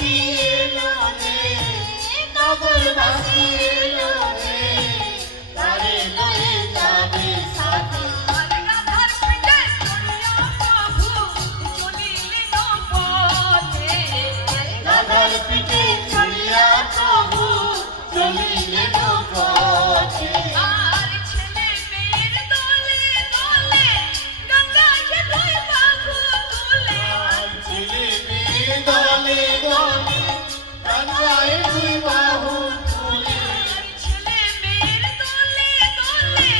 বাসি এলো রে, নগর বাসি এলো রে, তারে লয়ে যাবে সাথে। গাধার পিঠে চড়িয়া প্রভু চলিলেন পথে। গাধার পিঠে চড়িয়া প্রভু চলিলেন পথে। আর ছেলে মেয়ের দলে দলে গঙ্গায় দুই বাহু তুলে। আর ছেলে মেয়ে দলে দলে গঙ্গায় দুই বাহু তুলে। আর ছেলে মেয়ের দলে দলে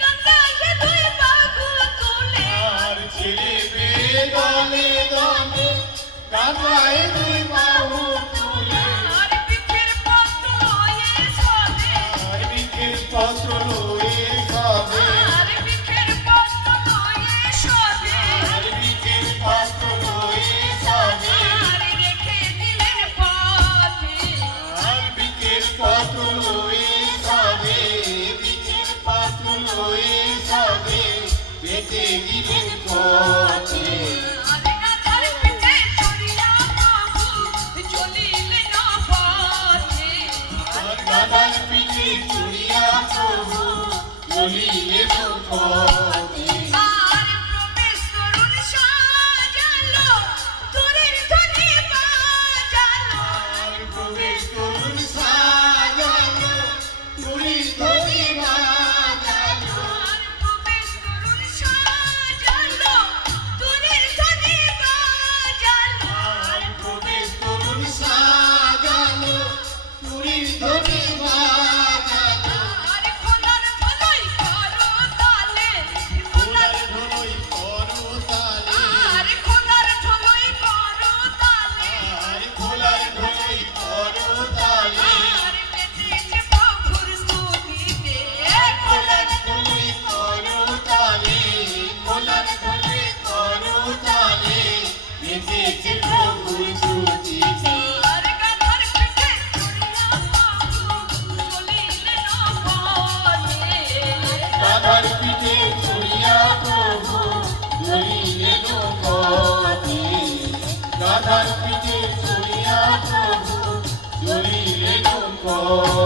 গঙ্গায় দুই বাহু তুলে। আর ছেলে মেয়ে দলে দলে গঙ্গায় দুই বাহু তুলে। আর পিঠের পত্র লয়ে সবে। আর বৃক্ষের পত্র লয়ে সবে। আর পিঠের পত্র লয়ে সবে। আর বৃক্ষের পত্র লয়ে সবে। আর রেখে দিলেন পথে। আর বৃক্ষের পত্র লয়ে সবে। বৃক্ষের পত্র লয়ে সবে। বেঁধে দিলেন পথে। আর গাধার পিঠে চড়িয়া প্রভু চলিলেন পথে। আর গাধার পিঠে চড়িয়া প্রভু চলিলেন পথে। আর প্রবেশ করুন সাজালো দূরের ধ্বনি বাজালো। আর প্রবেশ করুন সাজালো তুরি ধ্বনি বাজালো। আর প্রবেশ করুন সাজালো দূরের ধ্বনি বাজালো। আর প্রবেশ করুন সাজালো তুরি ধ্বনি বাজালো। আর খোলার ধলই করো তালে। খোলার ধলই করো তালে। আর খোলার ধলই করো তালে। আর খোলার ধলই করো তালে। আর মেতেছে প্রভুর স্তুতিতে। খোলার ধলই করো তালে। খোলার ধলই করো তালে। মেতেছে প্রভুর স্তুতিতে। আর গাধার পিঠে চড়িয়া প্রভু চলিলেন পথে। গাধার পিঠে চড়িয়া প্রভু চলিলেন পথে। গাধার পিঠে চড়িয়া প্রভু চলিলেন পথে।